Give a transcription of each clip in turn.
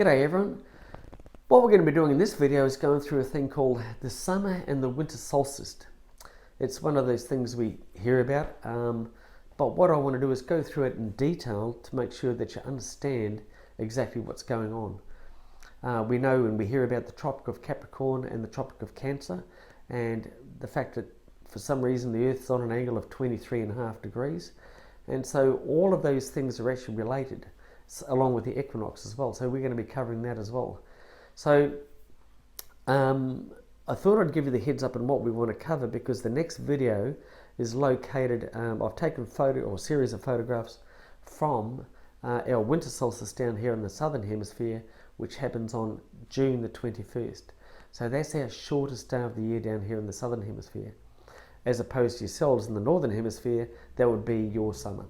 G'day everyone. What we're going to be doing in this video is going through a thing called the summer and the winter solstice. It's one of those things we hear about, but what I want to do is go through it in detail to make sure that you understand exactly what's going on. We know and we hear about the Tropic of Capricorn and the Tropic of Cancer, and the fact that for some reason the Earth's on an angle of 23.5 degrees, and so all of those things are actually related, along with the equinox as well. So we're going to be covering that as well. So I thought I'd give you the heads up on what we want to cover, because the next video is located, I've taken a series of photographs from our winter solstice down here in the southern hemisphere, which happens on June the 21st. So that's our shortest day of the year down here in the southern hemisphere, as opposed to yourselves in the northern hemisphere. That would be your summer.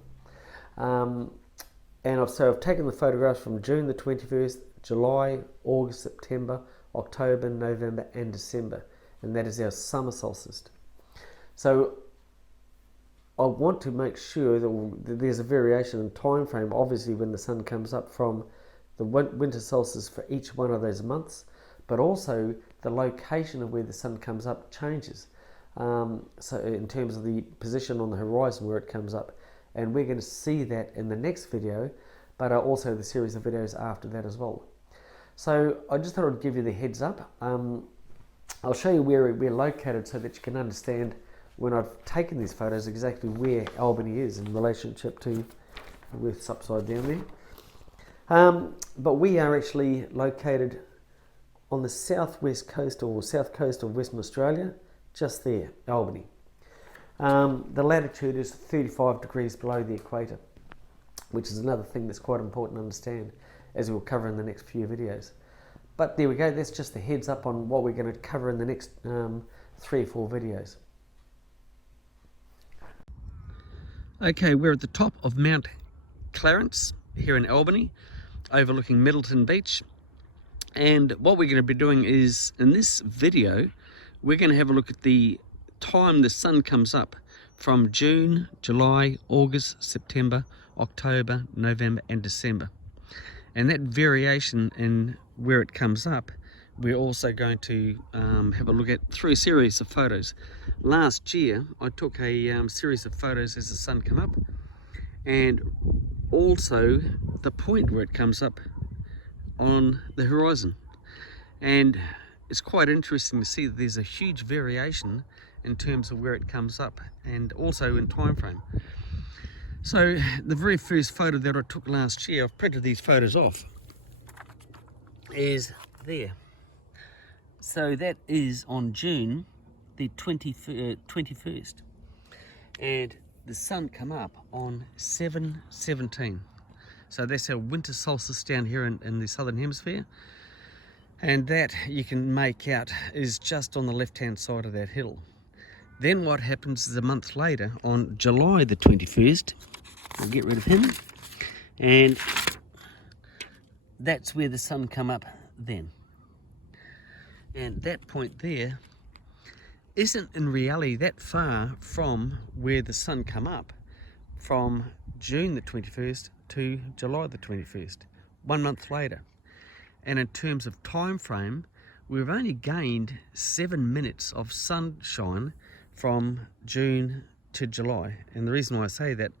So I've taken the photographs from June the 21st, July, August, September, October, November and December, and that is our summer solstice. So I want to make sure that there's a variation in time frame, obviously, when the sun comes up from the winter solstice for each one of those months, but also the location of where the sun comes up changes. So in terms of the position on the horizon where it comes up, and we're going to see that in the next video, but also the series of videos after that as well. So I just thought I'd give you the heads up. I'll show you where we're located so that you can understand, when I've taken these photos, exactly where Albany is in relationship to the Earth's upside down there. But we are actually located on the southwest coast, or south coast of Western Australia, just there, Albany. The latitude is 35 degrees below the equator, which is another thing that's quite important to understand, as we'll cover in the next few videos. But there we go, that's just the heads up on what we're going to cover in the next 3 or 4 videos. Okay, we're at the top of Mount Clarence here in Albany, overlooking Middleton Beach. And what we're going to be doing is, in this video, we're going to have a look at the time the sun comes up from June, July, August, September, October, November and December. And that variation in where it comes up, we're also going to have a look at through a series of photos. Last year I took a series of photos as the sun came up, and also the point where it comes up on the horizon. And it's quite interesting to see that there's a huge variation in terms of where it comes up, and also in time frame. So the very first photo that I took last year, I've printed these photos off, is there. So that is on June the 21st, and the sun come up on 7/17. So that's our winter solstice down here in the southern hemisphere, and that you can make out is just on the left hand side of that hill. Then what happens is, a month later, on July the 21st, we'll get rid of him, and that's where the sun come up then. And that point there isn't in reality that far from where the sun come up from June the 21st to July the 21st, 1 month later. And in terms of time frame, we've only gained 7 minutes of sunshine from June to July. And the reason why I say that,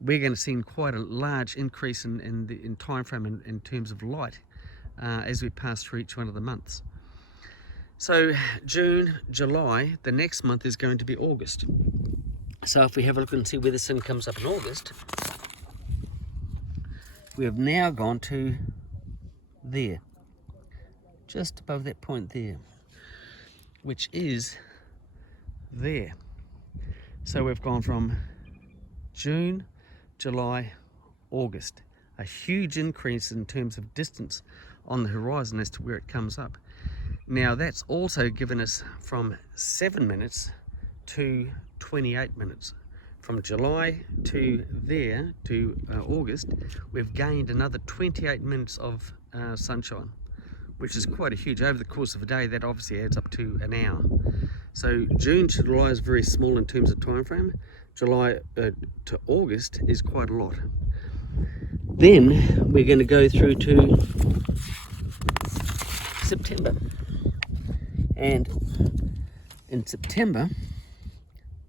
we're going to see quite a large increase in time frame in terms of light as we pass through each one of the months. So June, July, the next month is going to be August. So if we have a look and see where the sun comes up in August, we have now gone to there, just above that point there, which is there. So we've gone from June, July, August, a huge increase in terms of distance on the horizon as to where it comes up. Now that's also given us from 7 minutes to 28 minutes. From July to there to August, we've gained another 28 minutes of sunshine, which is quite a huge, over the course of a day, that obviously adds up to an hour. So June to July is very small in terms of time frame. July to August is quite a lot. Then we're going to go through to September. And in September,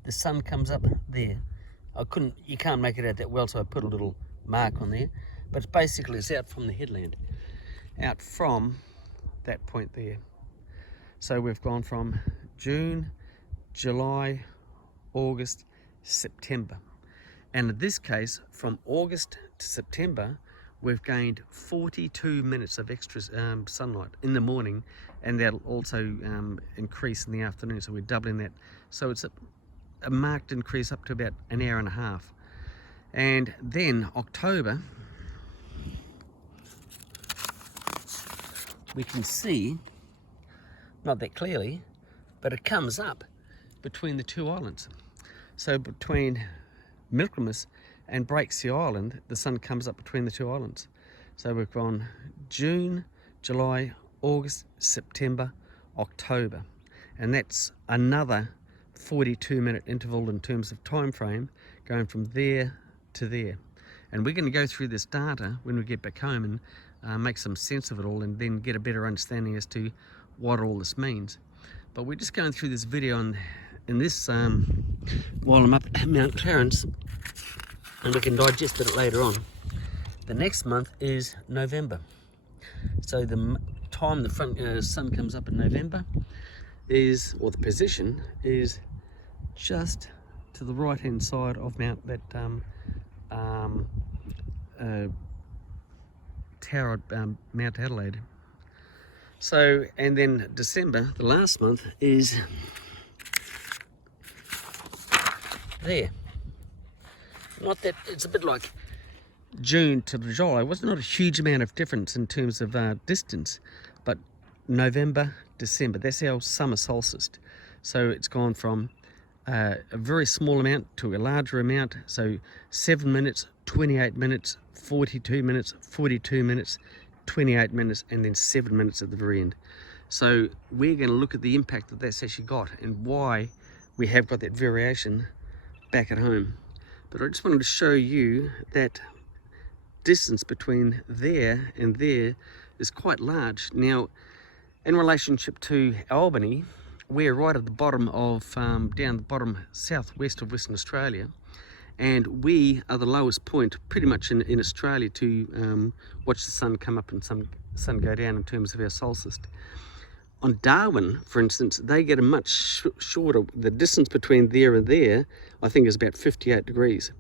the sun comes up there. You can't make it out that well, so I put a little mark on there. But basically it's out from the headland, out from that point there. So we've gone from June, July, August, September. And in this case, from August to September, we've gained 42 minutes of extra sunlight in the morning, and that'll also increase in the afternoon, so we're doubling that. So it's a marked increase up to about an hour and a half. And then October, we can see, not that clearly, but it comes up between the two islands. So between Milklemus and Breaksea Island, the sun comes up between the two islands. So we've gone June, July, August, September, October, and that's another 42-minute interval in terms of time frame, going from there to there. And we're going to go through this data when we get back home and make some sense of it all, and then get a better understanding as to what all this means. But we're just going through this video in this while I'm up at Mount Clarence, and we can digest it later on. The next month is November. So the time the front sun comes up in November is, or the position is, just to the right hand side of Mount Tower at Mount Adelaide. So, and then December, the last month, is there. Not that, it's a bit like June to July. It was not a huge amount of difference in terms of distance, but November, December, that's our summer solstice. So it's gone from a very small amount to a larger amount. So 7 minutes, 28 minutes, 42 minutes, 42 minutes, 28 minutes, and then 7 minutes at the very end. So we're going to look at the impact that that's actually got and why we have got that variation back at home. But I just wanted to show you that distance between there and there is quite large. Now, in relationship to Albany, we're right at the bottom of, down the bottom southwest of Western Australia, and we are the lowest point pretty much in Australia to watch the sun come up and sun go down in terms of our solstice. On Darwin, for instance, they get a much shorter, the distance between there and there, I think, is about 58 degrees.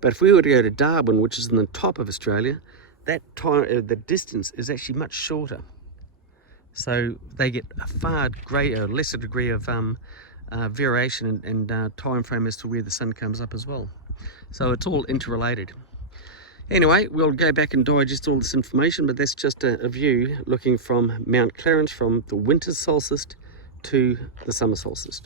But if we were to go to Darwin, which is in the top of Australia, that time, the distance is actually much shorter. So they get a far greater, lesser degree of variation and time frame as to where the sun comes up as well. So it's all interrelated. Anyway, we'll go back and digest all this information, but that's just a view looking from Mount Clarence, from the winter solstice to the summer solstice.